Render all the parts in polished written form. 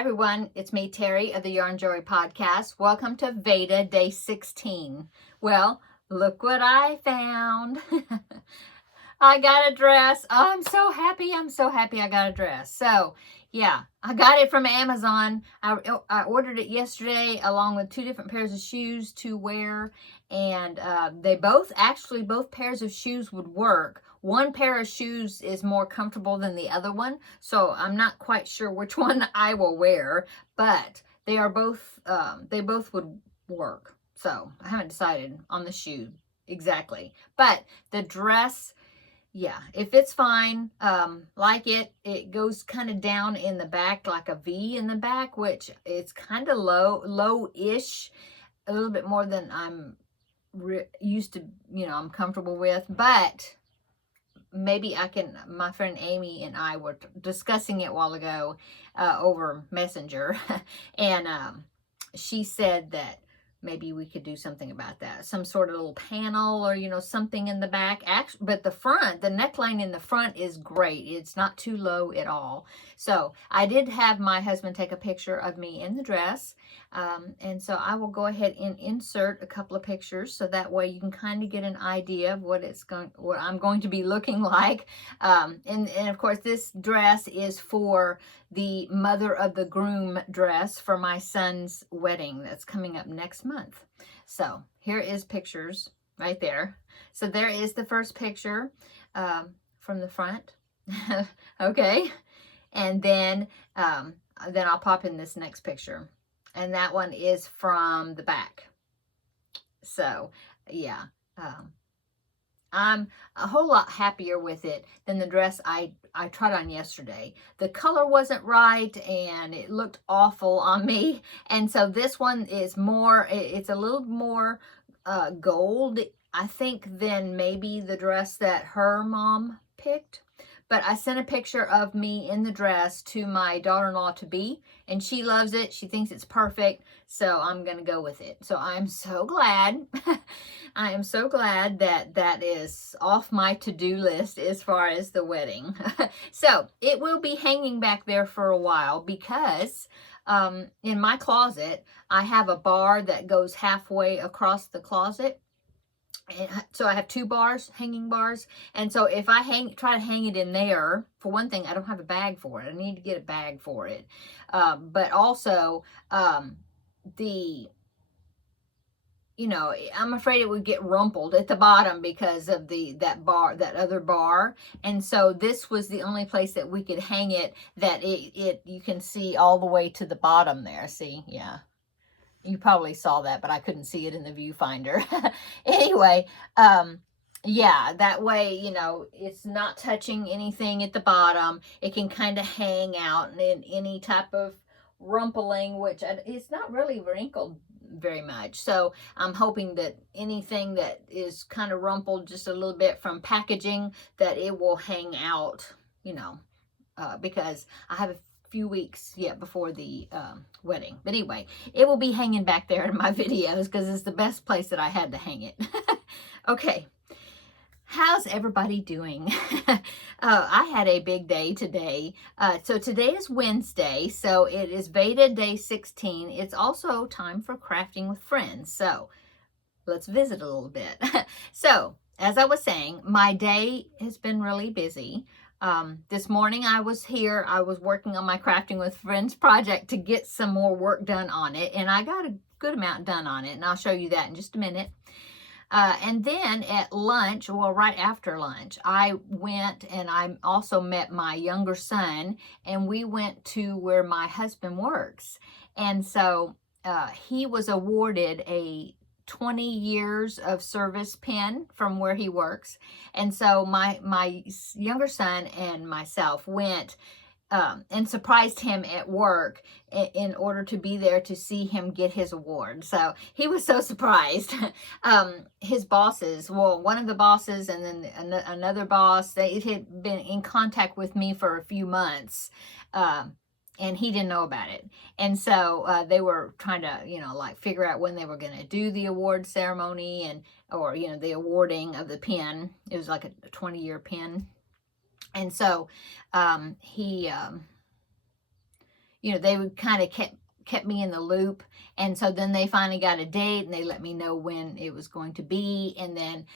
Hi everyone, it's me Terry of the Yarn Joy podcast. Welcome to VEDA day 16. Well, look what I found. I got a dress. Oh, I'm so happy. I got a dress. So yeah, I got it from Amazon. I ordered it yesterday along with two different pairs of shoes to wear, and both pairs of shoes would work. One pair of shoes is more comfortable than the other one, so I'm not quite sure which one I will wear, but they both would work. So I haven't decided on the shoe exactly, but the dress, yeah, if it's fine, like it goes kind of down in the back, like a V in the back, which it's kind of low-ish, a little bit more than I'm used to, I'm comfortable with, but maybe my friend Amy and I were discussing it a while ago over Messenger, and she said that maybe we could do something about that. Some sort of little panel or, something in the back. But the neckline in the front is great. It's not too low at all. So I did have my husband take a picture of me in the dress. And so I will go ahead and insert a couple of pictures so that way you can kind of get an idea of what I'm going to be looking like. And of course, this dress is for the mother of the groom dress for my son's wedding that's coming up next month. So here is pictures right there. So there is the first picture from the front. Okay. And then I'll pop in this next picture. And that one is from the back. So yeah. I'm a whole lot happier with it than the dress I tried on yesterday. The color wasn't right and it looked awful on me. And so this one is it's a little more gold, I think, than maybe the dress that her mom picked. But I sent a picture of me in the dress to my daughter-in-law to be, and she loves it. She thinks it's perfect, so I'm going to go with it. So I'm so glad. I am so glad that is off my to-do list as far as the wedding. So it will be hanging back there for a while because in my closet, I have a bar that goes halfway across the closet. And so I have two hanging bars. And so if I try to hang it in there, for one thing, I don't have a bag for it. I need to get a bag for it. But also, I'm afraid it would get rumpled at the bottom because of that other bar. And so this was the only place that we could hang it that you can see all the way to the bottom there. See? Yeah. You probably saw that, but I couldn't see it in the viewfinder. Anyway, yeah, that way, it's not touching anything at the bottom. It can kind of hang out in any type of rumpling, which it's not really wrinkled very much. So I'm hoping that anything that is kind of rumpled just a little bit from packaging, that it will hang out, because I have a few weeks yet before the wedding. But anyway, it will be hanging back there in my videos because it's the best place that I had to hang it. Okay. How's everybody doing? I had a big day today. So today is Wednesday, so it is VEDA day 16. It's also time for crafting with friends. So let's visit a little bit. So as I was saying, my day has been really busy. This morning I was working on my Crafting with Friends project to get some more work done on it, and I got a good amount done on it, and I'll show you that in just a minute. And then at lunch, right after lunch, I went and I also met my younger son, and we went to where my husband works. And so he was awarded a 20 years of service pin from where he works. And so my younger son and myself went and surprised him at work in order to be there to see him get his award. So he was so surprised. His bosses, one of the bosses and then another boss, they had been in contact with me for a few months. And he didn't know about it. And so they were trying to, figure out when they were going to do the award ceremony or the awarding of the pin. It was like a 20-year pin. And so he you know, they would kind of kept me in the loop. And so then they finally got a date and they let me know when it was going to be. And then,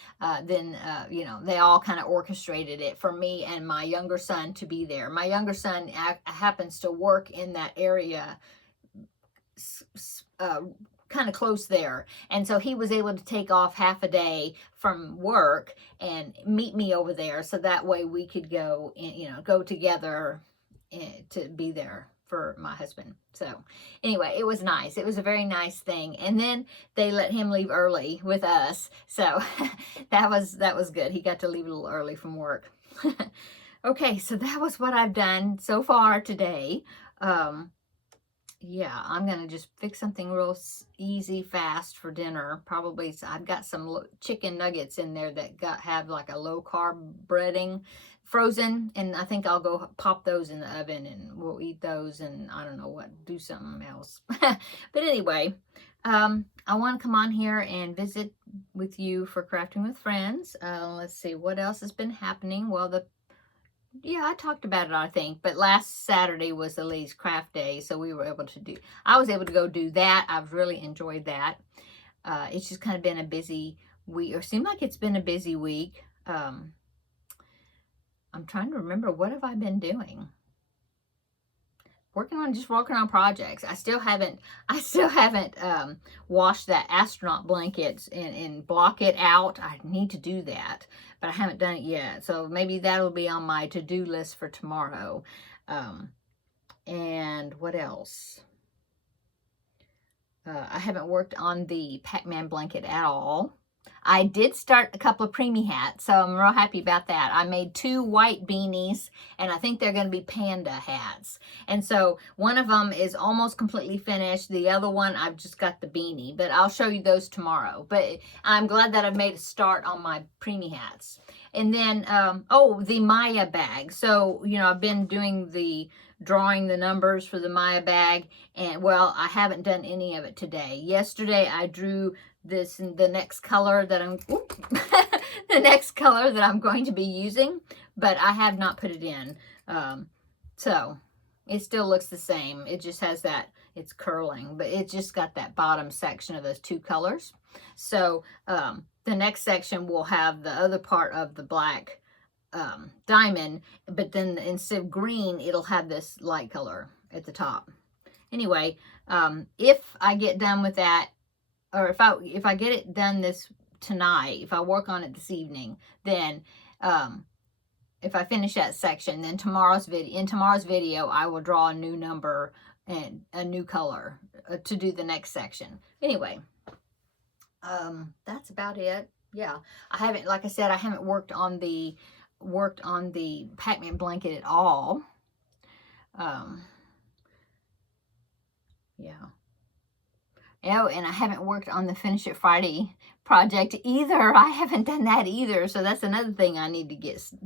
you know, they all kind of orchestrated it for me and my younger son to be there. My younger son happens to work in that area, kind of close there. And so he was able to take off half a day from work and meet me over there. So that way we could go, you know, go together to be there for my husband. So anyway, it was nice. It was a very nice thing. And then they let him leave early with us. So that was good. He got to leave a little early from work. Okay, so that was what I've done so far today. Yeah, I'm going to just fix something real easy, fast for dinner. Probably, so I've got some chicken nuggets in there that have like a low-carb breading frozen, and I think I'll go pop those in the oven, and we'll eat those, and I don't know what, do something else. But anyway, I want to come on here and visit with you for Crafting with Friends. Let's see, what else has been happening? Well, yeah, I talked about it, I think, but last Saturday was the ladies' craft day, so I was able to go do that. I've really enjoyed that. It's just kind of been a busy week, or seemed like it's been a busy week. I'm trying to remember, what have I been doing? Working on projects. I still haven't washed that astronaut blankets and block it out. I need to do that, but I haven't done it yet. So maybe that'll be on my to-do list for tomorrow. And what else? I haven't worked on the Pac-Man blanket at all. I did start a couple of preemie hats, so I'm real happy about that. I made 2 white beanies, and I think they're going to be panda hats. And so one of them is almost completely finished. The other one, I've just got the beanie, but I'll show you those tomorrow. But I'm glad that I've made a start on my preemie hats. And then, oh, the Maya bag. So, you know, I've been drawing the numbers for the Maya bag, and well, I haven't done any of it today. Yesterday, I drew the next color that the next color that I'm going to be using, but I have not put it in. So it still looks the same. It just has that, it's curling, but it's just got that bottom section of those 2 colors. So the next section will have the other part of the black diamond, but then instead of green, it'll have this light color at the top. Anyway, if I get done with that, or if I get it done this tonight, if I work on it this evening, then if I finish that section, then in tomorrow's video, I will draw a new number and a new color to do the next section. Anyway, that's about it. Yeah, I haven't, like I said, I haven't worked on the Pac-Man blanket at all. Yeah. Oh, and I haven't worked on the Finish It Friday project either. I haven't done that either. So that's another thing I need to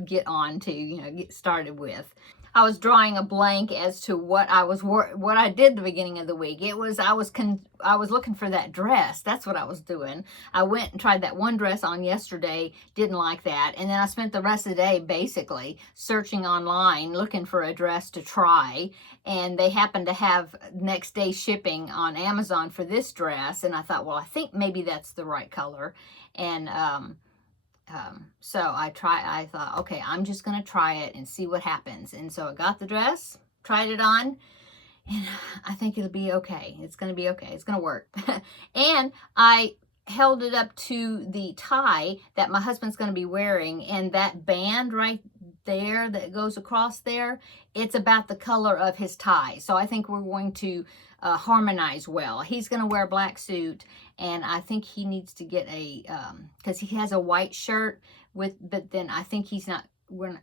get on to, you know, get started with. I was drawing a blank as to what I did the beginning of the week. I was looking for that dress. That's what I was doing. I went and tried that one dress on yesterday, didn't like that, and then I spent the rest of the day basically searching online looking for a dress to try, and they happened to have next day shipping on Amazon for this dress, and I thought, well, I think maybe that's the right color, and so I thought, okay, I'm just going to try it and see what happens. And so I got the dress, tried it on, and I think it'll be okay. It's going to be okay. It's going to work. And I held it up to the tie that my husband's going to be wearing, and that band right there that goes across there, it's about the color of his tie. So I think we're going to harmonize well. He's going to wear a black suit, and I think he needs to get because he has a white shirt but then I think he's not going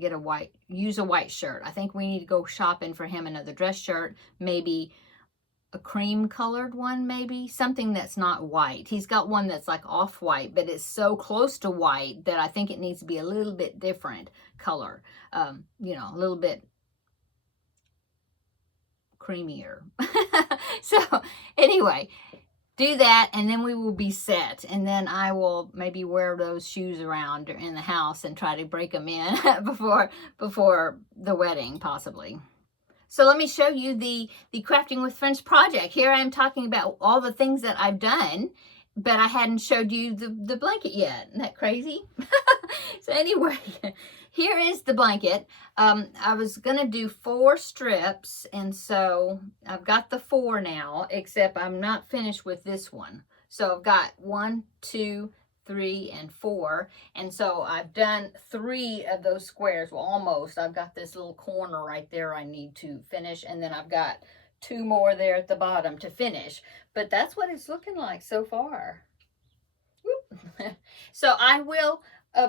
to use a white shirt. I think we need to go shopping for him another dress shirt, maybe a cream colored one, maybe something that's not white. He's got one that's like off-white, but it's so close to white that I think it needs to be a little bit different color, you know, a little bit creamier. So anyway, do that, and then we will be set, and then I will maybe wear those shoes around in the house and try to break them in before the wedding, possibly. So let me show you the Crafting with Friends project. Here I am talking about all the things that I've done, but I hadn't showed you the blanket yet. Isn't that crazy? So anyway, here is the blanket. I was going to do 4 strips, and so I've got the 4 now, except I'm not finished with this one. So I've got 1, 2, 3, and 4, and so I've done 3 of those squares. Well, almost. I've got this little corner right there I need to finish, and then I've got 2 more there at the bottom to finish. But that's what it's looking like so far. So I will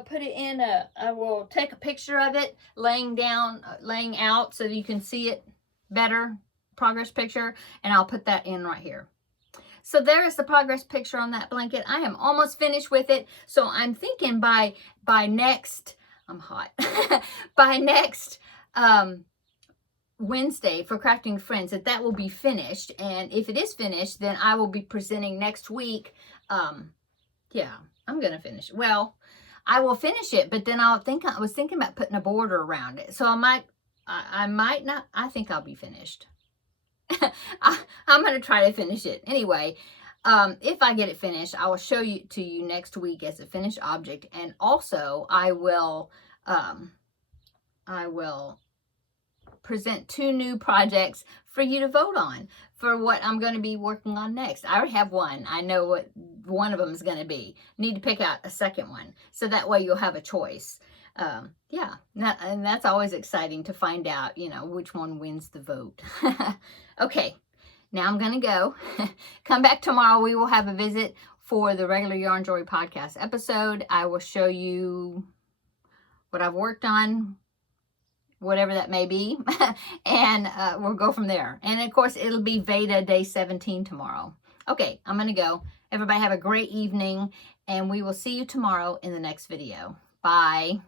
put it in I will take a picture of it laying out so that you can see it better, progress picture, and I'll put that in right here. So there is the progress picture on that blanket. I am almost finished with it. So I'm thinking by next, I'm hot, by next Wednesday for Crafting with Friends, that will be finished. And if it is finished, then I will be presenting next week. Yeah, I'm going to finish it. Well, I will finish it, but then I was thinking about putting a border around it. So I might not, I think I'll be finished. I'm going to try to finish it. Anyway, if I get it finished, I will show you to you next week as a finished object. And also I will present 2 new projects for you to vote on for what I'm going to be working on next. I already have one. I know what one of them is going to be. Need to pick out a second one. So that way you'll have a choice. Yeah, and that's always exciting to find out, you know, which one wins the vote. Okay, now I'm going to go. Come back tomorrow. We will have a visit for the regular Yarn Joy podcast episode. I will show you what I've worked on, whatever that may be, and we'll go from there. And of course, it'll be VEDA day 17 tomorrow. Okay, I'm going to go. Everybody have a great evening, and we will see you tomorrow in the next video. Bye.